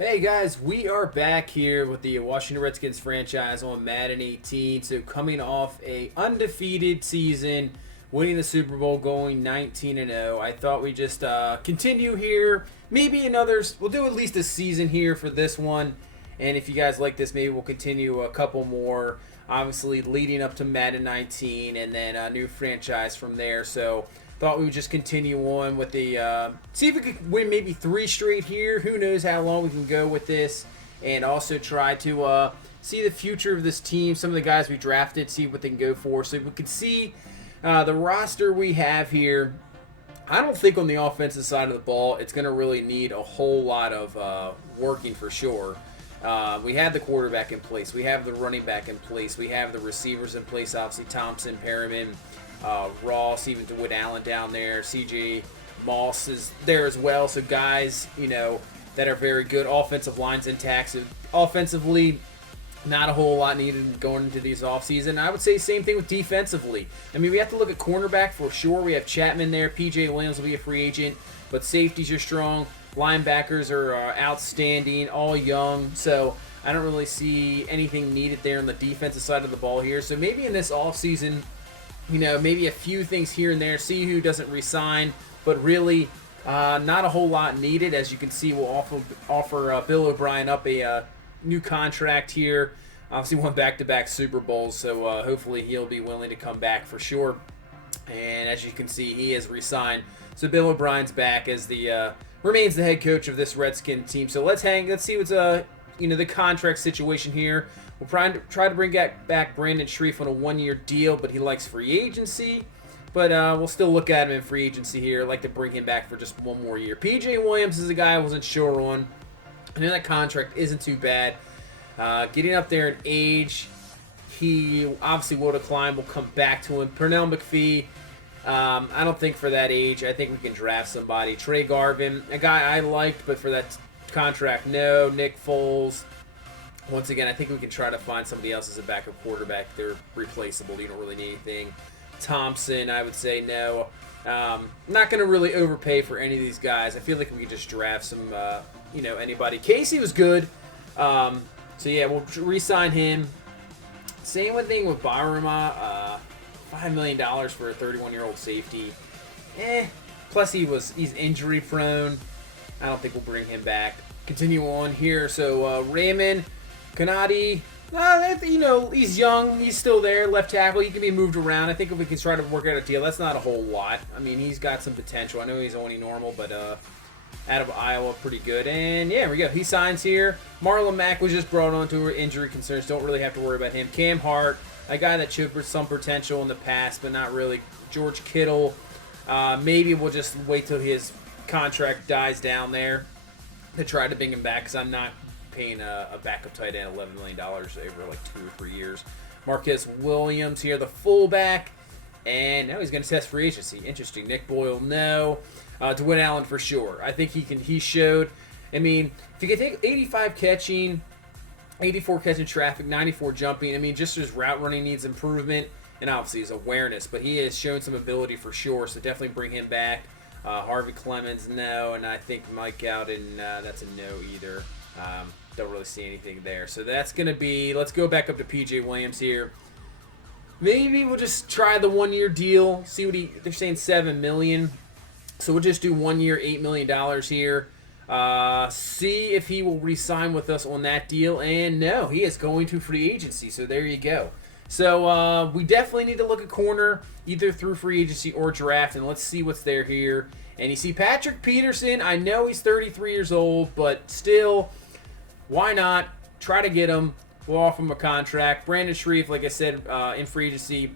Hey guys, we are back here with the Washington Redskins franchise on Madden 18. So coming off a undefeated season, winning the Super Bowl, going 19-0. I thought we just continue here. Maybe we'll do at least a season here for this one. And if you guys like this, maybe we'll continue a couple more. Obviously leading up to Madden 19 and then a new franchise from there. So thought we would just continue on with the see if we could win maybe 3 straight here. Who knows how long we can go with this, and also try to see the future of this team. Some of the guys we drafted, see what they can go for. So we could see the roster we have here. I don't think on the offensive side of the ball it's going to really need a whole lot of working for sure. We have the quarterback in place. We have the running back in place. We have the receivers in place. Obviously, Thompson, Perriman, Ross, even to Wood Allen down there. CJ Moss is there as well. So guys, that are very good. Offensive lines intact. So offensively, not a whole lot needed going into these offseason. I would say same thing with defensively. I mean, we have to look at cornerback for sure. We have Chapman there. PJ Williams will be a free agent. But safeties are strong. Linebackers are outstanding, all young. So I don't really see anything needed there on the defensive side of the ball here. So maybe in this offseason, maybe a few things here and there. See who doesn't resign, but really not a whole lot needed. As you can see, we'll offer Bill O'Brien up a new contract here. Obviously, won back-to-back Super Bowls, so hopefully he'll be willing to come back for sure. And as you can see, he has resigned. So Bill O'Brien's back as the remains the head coach of this Redskin team. So let's see what's the contract situation here. We'll try to bring back Brandon Shreve on a 1-year deal, but he likes free agency. But we'll still look at him in free agency here. I'd like to bring him back for just 1 more year. PJ Williams is a guy I wasn't sure on. I know that contract isn't too bad. Getting up there in age, he obviously will decline. We'll come back to him. Pernell McPhee, I don't think for that age. I think we can draft somebody. Trey Garvin, a guy I liked, but for that contract, no. Nick Foles. Once again, I think we can try to find somebody else as a backup quarterback. They're replaceable. You don't really need anything. Thompson, I would say no. Not going to really overpay for any of these guys. I feel like we could just draft some, anybody. Casey was good. So, yeah, we'll re-sign him. Same thing with Baruma. $5 million for a 31-year-old safety. Plus, he's injury-prone. I don't think we'll bring him back. Continue on here. So, Raymond Kanadi, he's young. He's still there. Left tackle. He can be moved around. I think if we can try to work out a deal, that's not a whole lot. I mean, he's got some potential. I know he's only normal, but out of Iowa, pretty good. And, yeah, here we go. He signs here. Marlon Mack was just brought on to injury concerns. Don't really have to worry about him. Cam Hart, a guy that showed some potential in the past, but not really. George Kittle, maybe we'll just wait till his contract dies down there to try to bring him back, because I'm not paying a backup tight end $11 million over like 2 or 3 years. Marquez Williams here, the fullback, and now he's going to test free agency. Interesting. Nick Boyle, no. DeWitt Allen for sure. I think he showed. I mean, if you can take 85 catching, 84 catching traffic, 94 jumping, I mean, just his route running needs improvement, and obviously his awareness, but he has shown some ability for sure, so definitely bring him back. Harvey Clemens, no, and I think Mike Gowden, that's a no either. Don't really see anything there. So that's going to be, let's go back up to PJ Williams here. Maybe we'll just try the 1-year deal, see what they're saying $7 million. So we'll just do 1 year, $8 million here. See if he will re-sign with us on that deal. And no, he is going to free agency. So there you go. So we definitely need to look at corner, either through free agency or draft, and let's see what's there here. And you see Patrick Peterson. I know he's 33 years old, but still, why not? Try to get him. We'll offer him a contract. Brandon Shreve, like I said, in free agency,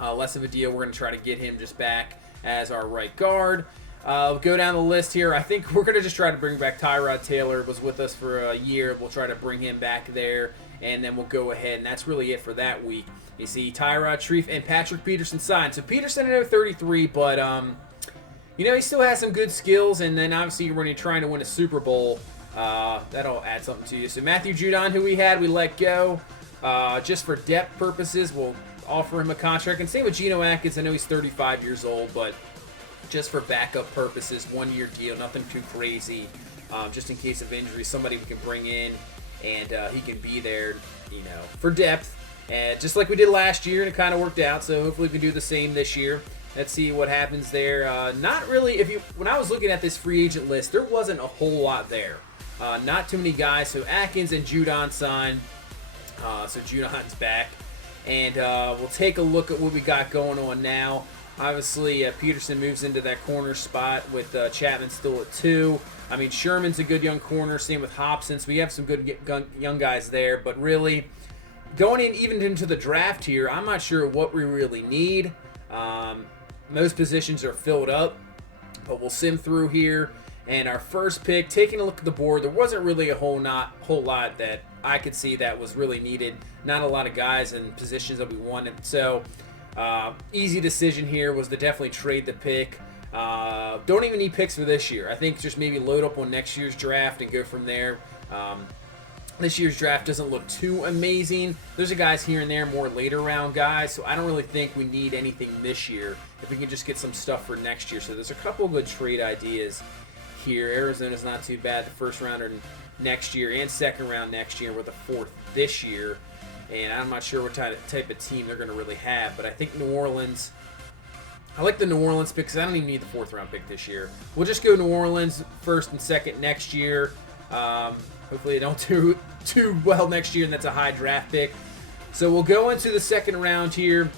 less of a deal. We're going to try to get him just back as our right guard. Go down the list here. I think we're going to just try to bring back Tyrod Taylor. Was with us for a year. We'll try to bring him back there, and then we'll go ahead. And that's really it for that week. You see Tyrod, Shreve, and Patrick Peterson signed. So Peterson, I know 33, but he still has some good skills. And then obviously when you're trying to win a Super Bowl, that'll add something to you. So Matthew Judon, who we let go, just for depth purposes, we'll offer him a contract. And same with Geno Atkins. I know he's 35 years old, but just for backup purposes, 1 year deal, nothing too crazy. just in case of injury, somebody we can bring in, and he can be there, for depth. And just like we did last year, and it kind of worked out. So hopefully we can do the same this year. Let's see what happens there. Not really. When I was looking at this free agent list, there wasn't a whole lot there. Not too many guys. So Atkins and Judon signed. So Judon's back. And we'll take a look at what we got going on now. Obviously, Peterson moves into that corner spot with Chapman still at 2. I mean, Sherman's a good young corner. Same with Hobson. So we have some good young guys there. But really, going in even into the draft here, I'm not sure what we really need. Most positions are filled up, but we'll sim through here. And our first pick, taking a look at the board, there wasn't really a whole lot that I could see that was really needed. Not a lot of guys in positions that we wanted. So, easy decision here was to definitely trade the pick. Don't even need picks for this year. I think just maybe load up on next year's draft and go from there. This year's draft doesn't look too amazing. There's a guys here and there, more later round guys, so I don't really think we need anything this year if we can just get some stuff for next year. So there's a couple of good trade ideas here. Arizona's not too bad. The first rounder next year and second round next year with a fourth this year. And I'm not sure what type of team they're going to really have, but I think New Orleans, I like the New Orleans pick because I don't even need the fourth round pick this year. We'll just go New Orleans first and second next year. Hopefully they don't do too well next year, and that's a high draft pick. So we'll go into the second round here.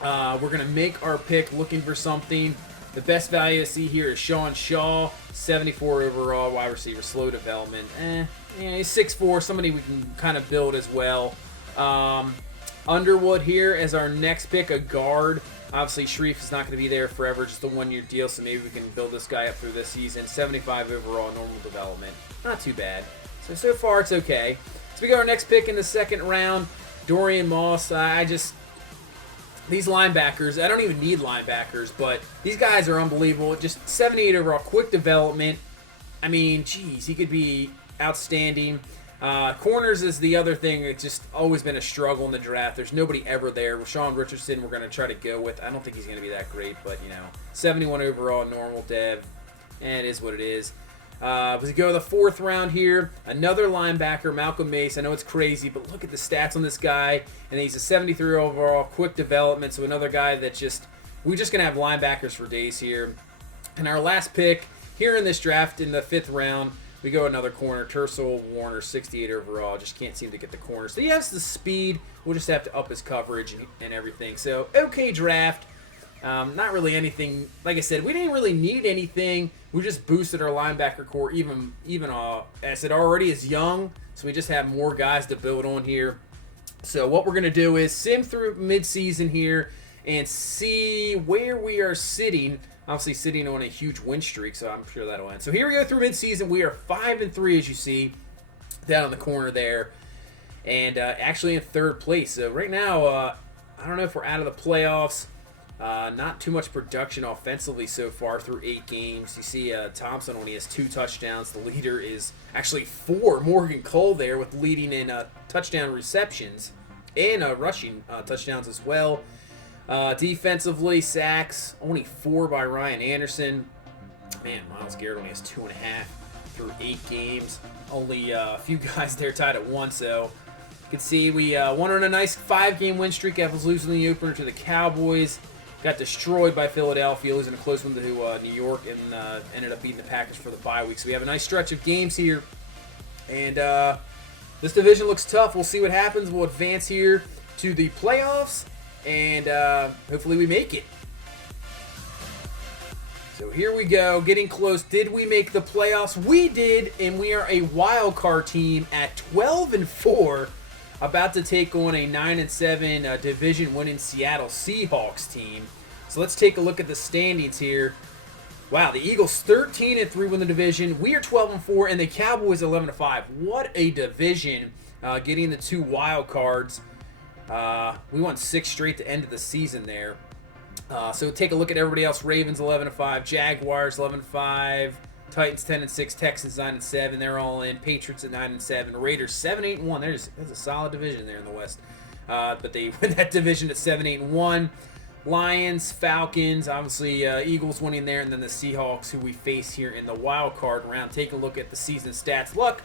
We're going to make our pick looking for something. The best value I see here is Sean Shaw, 74 overall, wide receiver, slow development. He's 6'4", somebody we can kind of build as well. Underwood here as our next pick, a guard. Obviously, Sharif is not going to be there forever, just a one-year deal, so maybe we can build this guy up through this season. 75 overall, normal development. Not too bad. So far, it's okay. So we got our next pick in the second round, Dorian Moss. These linebackers, I don't even need linebackers, but these guys are unbelievable. Just 78 overall, quick development. I mean, geez, he could be outstanding. Corners is the other thing. It's just always been a struggle in the draft. There's nobody ever there. Rashawn Richardson, we're going to try to go with. I don't think he's going to be that great, but, 71 overall, normal dev. And it is what it is. We go the fourth round here. Another linebacker, Malcolm Mace. I know it's crazy, but look at the stats on this guy. And he's a 73 overall, quick development. So another guy that we're just going to have linebackers for days here. And our last pick here in this draft in the fifth round, we go another corner, Tercel Warner, 68 overall. Just can't seem to get the corner. So he has the speed. We'll just have to up his coverage and everything. So, okay draft. Not really anything. Like I said, we didn't really need anything. We just boosted our linebacker core even as it already is young. So we just have more guys to build on here. So what we're going to do is sim through midseason here and see where we are sitting. Obviously sitting on a huge win streak, so I'm sure that'll end. So here we go through midseason. We are 5-3, as you see, down in the corner there. And actually in third place. So right now, I don't know if we're out of the playoffs. Not too much production offensively so far through 8 games. You see Thompson only has 2 touchdowns. The leader is actually 4. Morgan Cole there with leading in touchdown receptions and rushing touchdowns as well. Defensively, sacks, only 4 by Ryan Anderson. Man, Myles Garrett only has 2.5 through 8 games. Only a few guys there tied at 1, so you can see we won on a nice 5-game win streak. That was losing the opener to the Cowboys. Got destroyed by Philadelphia, losing a close one to New York, and ended up beating the Packers for the bye week. So we have a nice stretch of games here. And this division looks tough. We'll see what happens. We'll advance here to the playoffs, and hopefully we make it. So here we go, getting close. Did we make the playoffs? We did, and we are a wild card team at 12-4. About to take on a 9-7 division-winning Seattle Seahawks team. So let's take a look at the standings here. Wow, the Eagles 13-3 win the division. We are 12-4, and the Cowboys 11-5. What a division! Getting the 2 wild cards. We won 6 straight to end of the season there. So take a look at everybody else. Ravens 11-5, Jaguars 11-5. Titans 10-6, Texans 9-7. They're all in. Patriots at 9-7. Raiders 7-8-1. That's a solid division there in the West. But they win that division at 7-8-1. Lions, Falcons, obviously Eagles winning there, and then the Seahawks, who we face here in the wild card round. Take a look at the season stats. Look,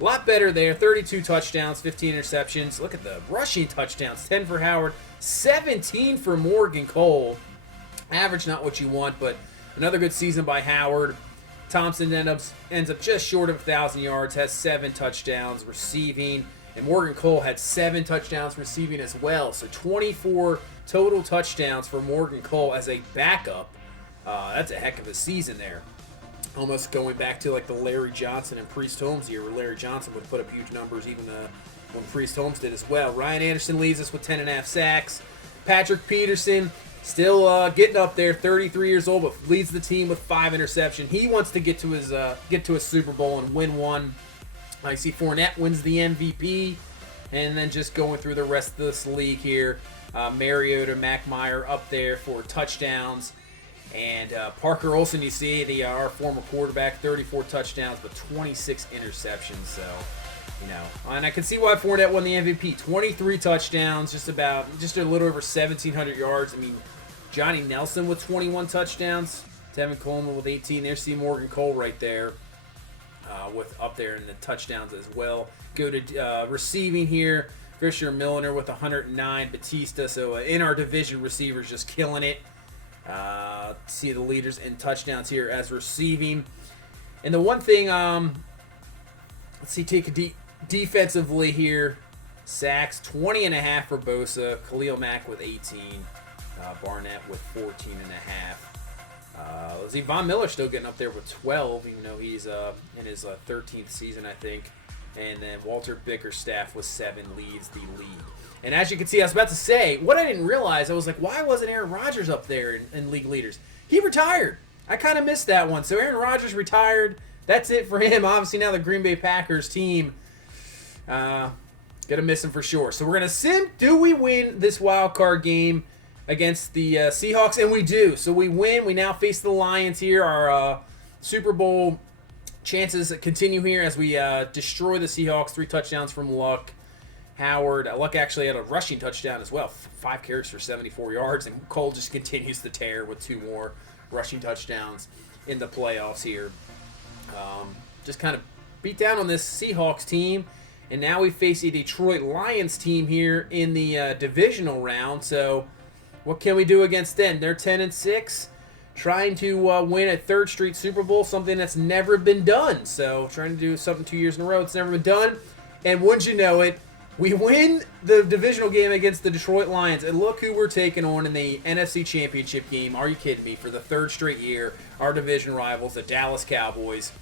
a lot better there. 32 touchdowns, 15 interceptions. Look at the rushing touchdowns. 10 for Howard, 17 for Morgan Cole. Average, not what you want, but another good season by Howard. Thompson ends up just short of 1,000 yards, has 7 touchdowns receiving. And Morgan Cole had 7 touchdowns receiving as well. So 24 total touchdowns for Morgan Cole as a backup. That's a heck of a season there. Almost going back to like the Larry Johnson and Priest Holmes year, where Larry Johnson would put up huge numbers even when Priest Holmes did as well. Ryan Anderson leads us with 10.5 sacks. Patrick Peterson still getting up there, 33 years old, but leads the team with 5 interceptions. He wants to get to his Super Bowl and win one. I see Fournette wins the MVP, and then just going through the rest of this league here, Mariota, McMyer up there for touchdowns, and Parker Olsen, you see, our former quarterback, 34 touchdowns, but 26 interceptions, so, and I can see why Fournette won the MVP. 23 touchdowns, just a little over 1,700 yards. I mean, Johnny Nelson with 21 touchdowns, Tevin Coleman with 18. There's C. Morgan Cole right there. With up there in the touchdowns as well. Go to receiving here. Fisher Milner with 109. Batista. So in our division, receivers just killing it. See the leaders in touchdowns here as receiving. And the one thing, let's see, take a defensively here. Sacks, 20.5 for Bosa. Khalil Mack with 18. Barnett with 14.5. Let's see, Von Miller still getting up there with 12, even though he's in his 13th season, I think. And then Walter Bickerstaff with 7 leads the league. And as you can see, I was about to say, what I didn't realize, I was like, why wasn't Aaron Rodgers up there in league leaders? He retired. I kind of missed that one. So Aaron Rodgers retired. That's it for him. Obviously, now the Green Bay Packers team, gonna miss him for sure. So we're gonna sim. Do we win this wild card game against the Seahawks? And we do. So we win. We now face the Lions here. Our Super Bowl chances continue here as we destroy the Seahawks. 3 touchdowns from Luck. Howard. Luck actually had a rushing touchdown as well. 5 carries for 74 yards. And Cole just continues to tear with 2 more rushing touchdowns in the playoffs here. Just kind of beat down on this Seahawks team. And now we face a Detroit Lions team here in the divisional round. So what can we do against them? They're 10-6, trying to win a 3rd straight Super Bowl, something that's never been done. So trying to do something 2 years in a row, it's never been done. And wouldn't you know it, we win the divisional game against the Detroit Lions. And look who we're taking on in the NFC Championship game. Are you kidding me? For the 3rd straight year, our division rivals, the Dallas Cowboys.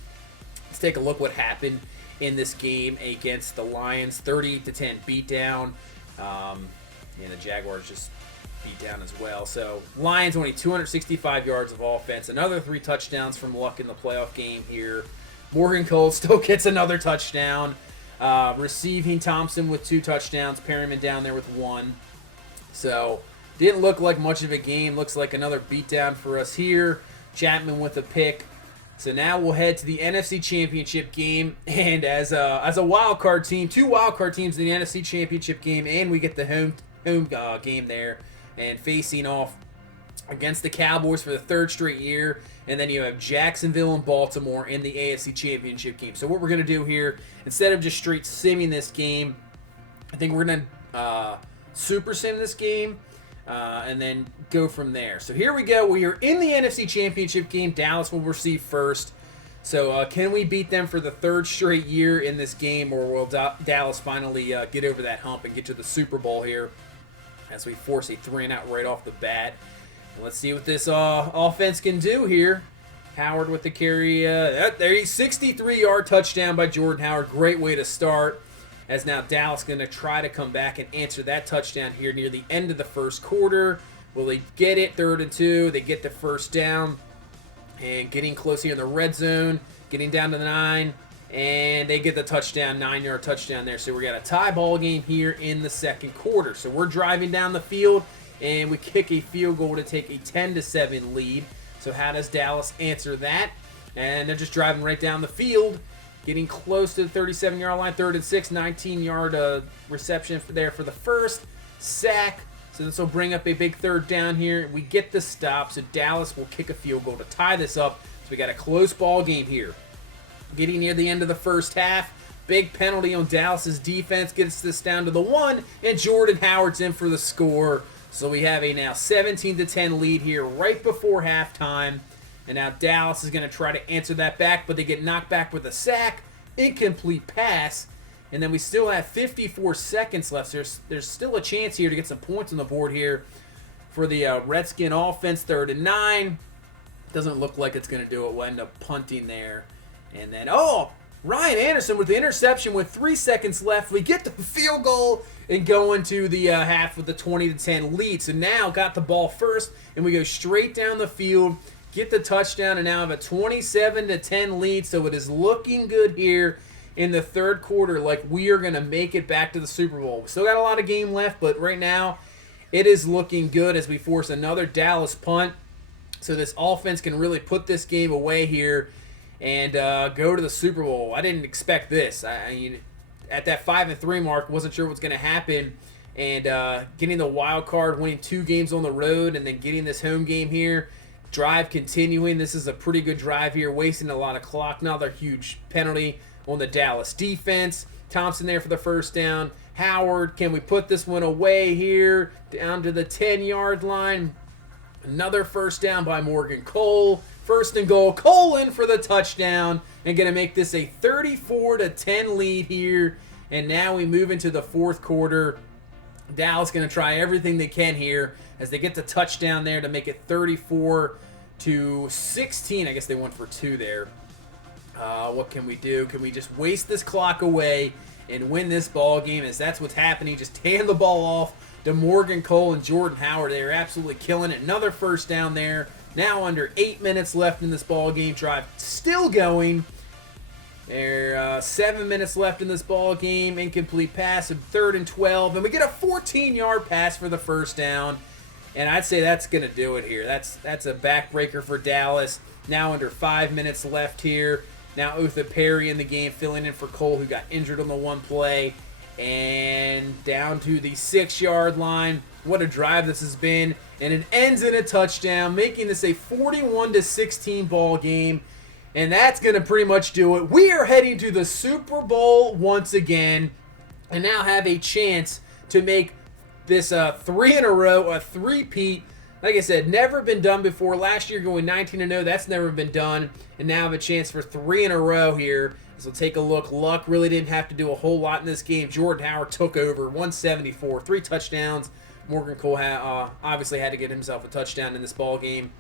Let's take a look what happened in this game against the Lions. 38-10 beatdown. And the Jaguars just beat down as well. So Lions only 265 yards of offense. Another 3 touchdowns from Luck in the playoff game here. Morgan Cole still gets another touchdown. Receiving Thompson with 2 touchdowns. Perryman down there with 1. So didn't look like much of a game. Looks like another beatdown for us here. Chapman with a pick. So now we'll head to the NFC Championship game, and as a wild card team, 2 wild card teams in the NFC Championship game, and we get the home game there, and facing off against the Cowboys for the 3rd straight year, and then you have Jacksonville and Baltimore in the AFC Championship game. So what we're going to do here, instead of just straight simming this game, I think we're going to super sim this game, and then go from there. So here we go. We are in the NFC Championship game. Dallas will receive first. So can we beat them for the 3rd straight year in this game, or will Dallas finally get over that hump and get to the Super Bowl here as we force a 3-and-out right off the bat? And let's see what this offense can do here. Howard with the carry. There, 63-yard touchdown by Jordan Howard. Great way to start. As now Dallas going to try to come back and answer that touchdown here near the end of the 1st quarter. Will they get it? 3rd and 2. They get the 1st down. And getting close here in the red zone. Getting down to the 9. And they get the touchdown, 9-yard touchdown there. So we got a tie ball game here in the 2nd quarter. So we're driving down the field. And we kick a field goal to take a 10-7 lead. So how does Dallas answer that? And they're just driving right down the field. Getting close to the 37-yard line, 3rd and 6, 19-yard reception there for the 1st. Sack, So this will bring up a big third down here. We get the stop, so Dallas will kick a field goal to tie this up. So we got a close ball game here. Getting near the end of the first half, big penalty on Dallas's defense gets this down to the 1, and Jordan Howard's in for the score. So we have a now 17-10 lead here right before halftime. And now Dallas is going to try to answer that back, but they get knocked back with a sack, incomplete pass. And then we still have 54 seconds left. So there's still a chance here to get some points on the board here for the Redskin offense. 3rd and 9. Doesn't look like it's going to do it. We'll end up punting there. And then, Ryan Anderson with the interception with 3 seconds left. We get the field goal and go into the half with the 20-10 lead. So now got the ball first, and we go straight down the field, get the touchdown, and now have a 27-10 lead. So it is looking good here in the third quarter, like we are going to make it back to the Super Bowl. We still got a lot of game left, but right now it is looking good as we force another Dallas punt. So this offense can really put this game away here and go to the Super Bowl. I didn't expect this. I at that 5-3 mark, wasn't sure what's going to happen. And getting the wild card, winning 2 games on the road, and then getting this home game here. Drive continuing. This is a pretty good drive here, wasting a lot of clock. Another huge penalty on the Dallas defense. Thompson there for the first down. Howard, can we put this one away here? Down to the 10-yard line. Another first down by Morgan Cole. 1st and goal. Cole in for the touchdown. And going to make this a 34-10 lead here. And now we move into the fourth quarter. Dallas going to try everything they can here as they get the touchdown there to make it 34-16. I guess they went for 2 there. What can we do? Can we just waste this clock away and win this ball game? As that's what's happening. Just hand the ball off to Morgan Cole and Jordan Howard. They're absolutely killing it. Another first down there. Now under 8 minutes left in this ball game. Drive still going. There 7 minutes left in this ball game. Incomplete pass of 3rd and 12. And we get a 14-yard pass for the first down. And I'd say that's going to do it here. That's a backbreaker for Dallas. Now under 5 minutes left here. Now Utha Perry in the game, filling in for Cole, who got injured on the one play. And down to the 6-yard line. What a drive this has been. And it ends in a touchdown, making this a 41-16 ball game. And that's going to pretty much do it. We are heading to the Super Bowl once again. And now have a chance to make this 3 in a row, a three-peat. Like I said, never been done before. Last year going 19-0, that's never been done. And now have a chance for 3 in a row here. So take a look. Luck really didn't have to do a whole lot in this game. Jordan Howard took over, 174, 3 touchdowns. Morgan Cole obviously had to get himself a touchdown in this ball game.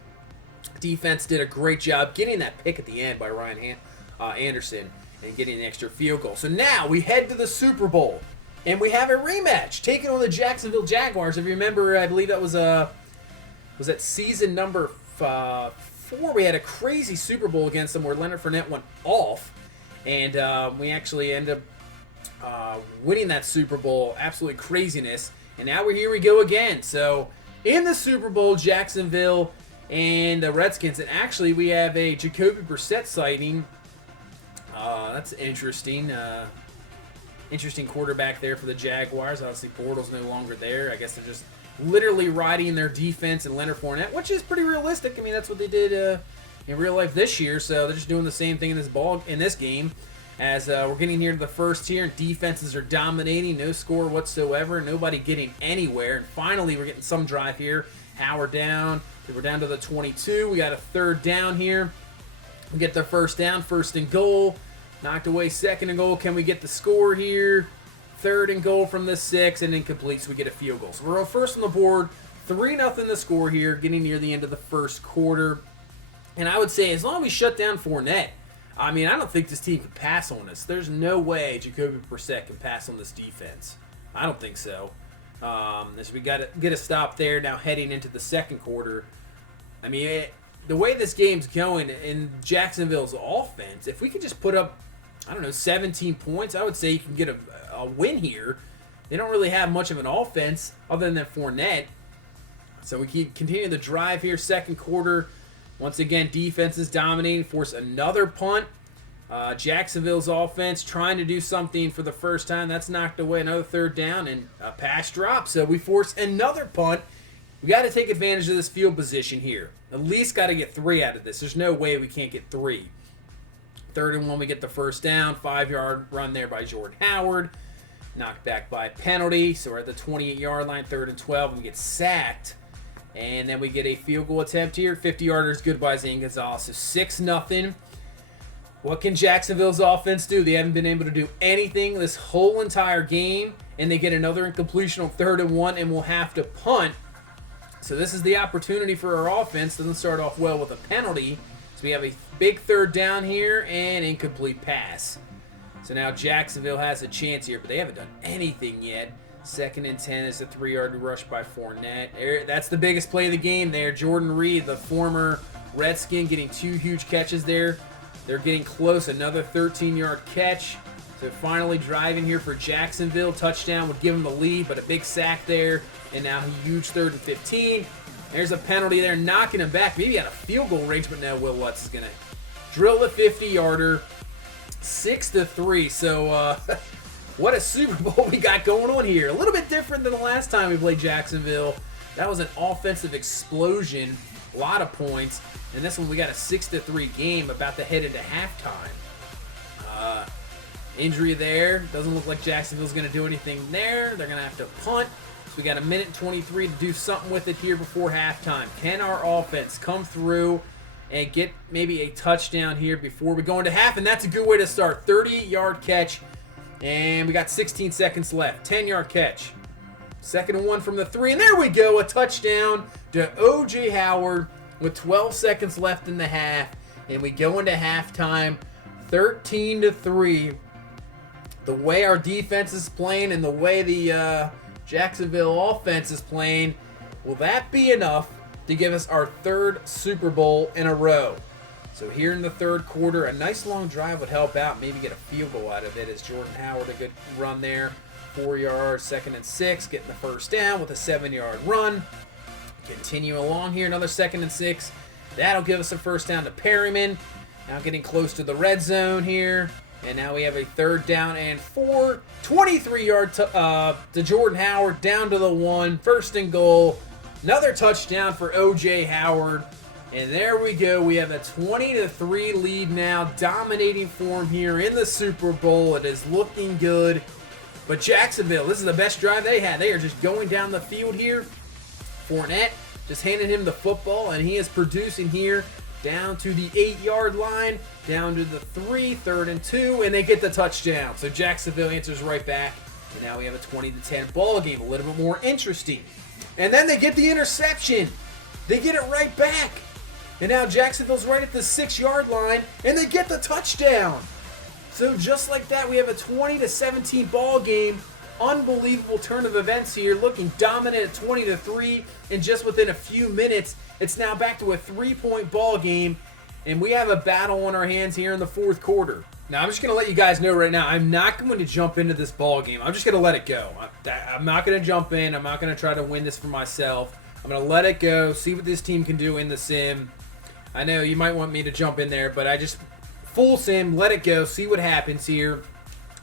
Defense did a great job getting that pick at the end by Ryan Anderson and getting an extra field goal. So now we head to the Super Bowl. And we have a rematch, taking on the Jacksonville Jaguars. If you remember, I believe that was that season number 4. We had a crazy Super Bowl against them where Leonard Fournette went off. And we actually ended up winning that Super Bowl. Absolutely craziness. And now here we go again. So in the Super Bowl, Jacksonville and the Redskins. And actually, we have a Jacoby Brissett sighting. That's interesting. Interesting quarterback there for the Jaguars. Obviously, Bortles no longer there. I guess they're just literally riding their defense and Leonard Fournette, which is pretty realistic. I mean, that's what they did in real life this year. So they're just doing the same thing in this game. As we're getting here to the first tier, and defenses are dominating, no score whatsoever, nobody getting anywhere. And finally, we're getting some drive here. Howard down. We're down to the 22. We got a 3rd down here. We get the first down, 1st and goal. Knocked away, 2nd and goal. Can we get the score here? 3rd and goal from the 6, and incomplete, so we get a field goal. So we're first on the board. 3-0 the score here, getting near the end of the first quarter. And I would say, as long as we shut down Fournette, I mean, I don't think this team can pass on us. There's no way Jacoby Brissett can pass on this defense. I don't think so. As we got to get a stop there now heading into the second quarter. I mean, the way this game's going in Jacksonville's offense, if we could just put up, 17 points, I would say you can get a win here. They don't really have much of an offense other than Fournette. So we continue the drive here, second quarter. Once again, defense is dominating, force another punt. Jacksonville's offense trying to do something for the first time. That's knocked away. Another third down and a pass drop. So we force another punt. We got to take advantage of this field position here. At least got to get 3 out of this. There's no way we can't get 3. 3rd and 1, we get the first down. 5-yard run there by Jordan Howard. Knocked back by penalty. So we're at the 28-yard line. 3rd and 12. And we get sacked. And then we get a field goal attempt here. 50-yarder is good by Zane Gonzalez. So 6-0. What can Jacksonville's offense do? They haven't been able to do anything this whole entire game. And they get another incompletion on 3rd and 1 and will have to punt. So this is the opportunity for our offense. Doesn't start off well with a penalty. So we have a big 3rd down here and incomplete pass. So now Jacksonville has a chance here, but they haven't done anything yet. 2nd and 10 is a 3-yard rush by Fournette. That's the biggest play of the game there. Jordan Reed, the former Redskin, getting 2 huge catches there. They're getting close. Another 13-yard catch. So finally driving here for Jacksonville. Touchdown would give them the lead, but a big sack there. And now a huge 3rd and 15. There's a penalty there, knocking him back. Maybe out of field goal range, but now Will Lutz is going to drill the 50-yarder. 6-3. So what a Super Bowl we got going on here. A little bit different than the last time we played Jacksonville. That was an offensive explosion. A lot of points. And this one we got a 6-3 game about to head into halftime. Injury there. Doesn't look like Jacksonville's going to do anything there. They're going to have to punt. So we got a minute 23 to do something with it here before halftime. Can our offense come through and get maybe a touchdown here before we go into half? And that's a good way to start. 30-yard catch. And we got 16 seconds left. 10-yard catch. 2nd and 1 from the 3. And there we go. A touchdown to O.J. Howard with 12 seconds left in the half. And we go into halftime 13-3. The way our defense is playing and the way the Jacksonville offense is playing, will that be enough to give us our 3rd Super Bowl in a row? So here in the 3rd quarter, a nice long drive would help out. Maybe get a field goal out of it as Jordan Howard, a good run there. 4 yards, 2nd and 6, getting the first down with a 7-yard run. Continue along here, another 2nd and 6. That'll give us a first down to Perryman. Now getting close to the red zone here. And now we have a 3rd down and 4. 23-yard to Jordan Howard, down to the 1. 1st and goal. Another touchdown for O.J. Howard. And there we go. We have a 20-3 lead now, dominating form here in the Super Bowl. It is looking good. But Jacksonville, this is the best drive they had. They are just going down the field here. Fournette just handed him the football, and he is producing here down to the 8-yard line, down to the 3, 3rd and 2, and they get the touchdown. So Jacksonville answers right back, and now we have a 20-10 ball game, a little bit more interesting. And then they get the interception. They get it right back. And now Jacksonville's right at the 6-yard line, and they get the touchdown. So just like that, we have a 20-17 ball game. Unbelievable turn of events here, looking dominant at 20-3, and just within a few minutes, it's now back to a 3-point ball game, and we have a battle on our hands here in the 4th quarter. Now, I'm just going to let you guys know right now, I'm not going to jump into this ball game. I'm just going to let it go. I'm not going to jump in. I'm not going to try to win this for myself. I'm going to let it go, see what this team can do in the sim. I know you might want me to jump in there, but I just full sim, let it go, see what happens here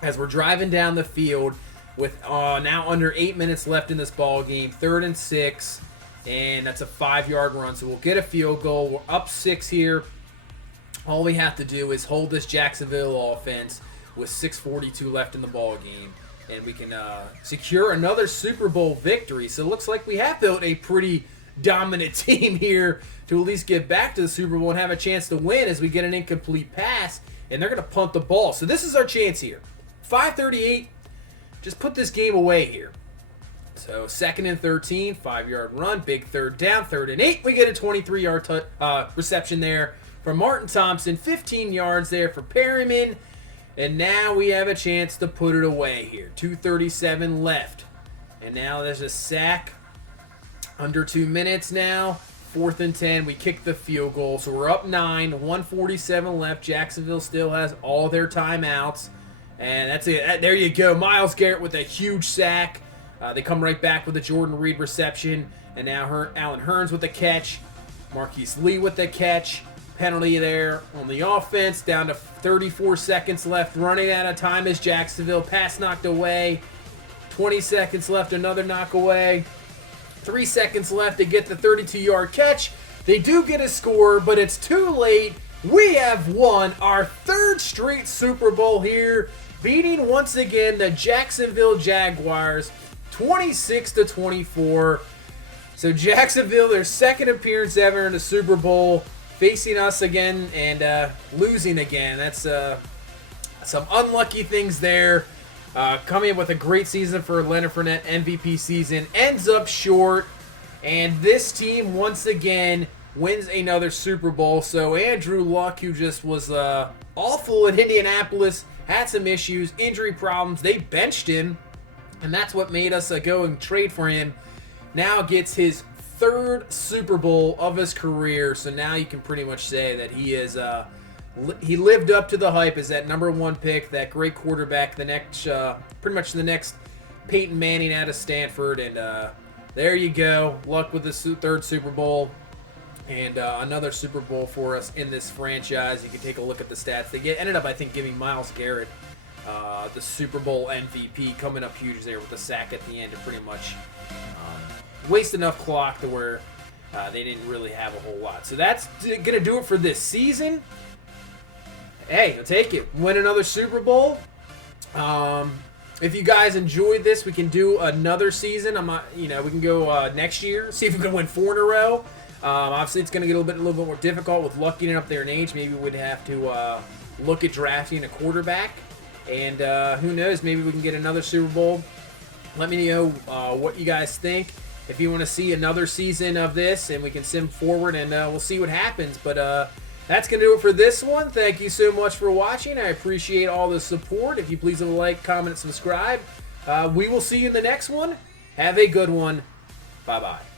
as we're driving down the field with now under 8 minutes left in this ball game. 3rd and 6, and that's a 5-yard run, so we'll get a field goal. We're up 6 here. All we have to do is hold this Jacksonville offense with 6:42 left in the ball game, and we can secure another Super Bowl victory. So it looks like we have built a pretty dominant team here to at least get back to the Super Bowl and have a chance to win as we get an incomplete pass, and they're going to punt the ball. So this is our chance here. 5:38, just put this game away here. So 2nd and 13, 5-yard run, big 3rd down, 3rd and 8. We get a 23-yard reception there from Martin Thompson, 15 yards there for Perryman, and now we have a chance to put it away here. 2:37 left, and now there's a sack. Under 2 minutes now. 4th and 10. We kick the field goal. So we're up 9. 1:47 left. Jacksonville still has all their timeouts. And that's it. There you go. Myles Garrett with a huge sack. They come right back with a Jordan Reed reception. And now Allen Hurns with the catch. Marquise Lee with the catch. penalty there on the offense. Down to 34 seconds left. Running out of time is Jacksonville. Pass knocked away. 20 seconds left. Another knock away. 3 seconds left. They get the 32-yard catch. They do get a score, but it's too late. We have won our third straight Super Bowl here, beating once again the Jacksonville Jaguars 26-24. So Jacksonville, their second appearance ever in the Super Bowl, facing us again and losing again. That's some unlucky things there. Coming in with a great season for Leonard Fournette, MVP season, ends up short. And this team, once again, wins another Super Bowl. So Andrew Luck, who just was awful at Indianapolis, had some issues, injury problems. They benched him, and that's what made us go and trade for him. Now gets his third Super Bowl of his career. So now you can pretty much say that he is he lived up to the hype as that number one pick, that great quarterback, the next pretty much the next Peyton Manning out of Stanford. And there you go. Luck with the third Super Bowl. And another Super Bowl for us in this franchise. You can take a look at the stats. They ended up, I think, giving Myles Garrett the Super Bowl MVP, coming up huge there with the sack at the end to pretty much waste enough clock to where they didn't really have a whole lot. So that's going to do it for this season. Hey, I'll take it. Win another Super Bowl. If you guys enjoyed this, we can do another season. We can go next year, see if we can win 4 in a row. Obviously, it's going to get a little bit more difficult with Luck getting up there in age. Maybe we'd have to look at drafting a quarterback. And who knows, maybe we can get another Super Bowl. Let me know what you guys think. If you want to see another season of this, and we can sim forward, and we'll see what happens. But that's going to do it for this one. Thank you so much for watching. I appreciate all the support. If you please leave a like, comment, and subscribe. We will see you in the next one. Have a good one. Bye-bye.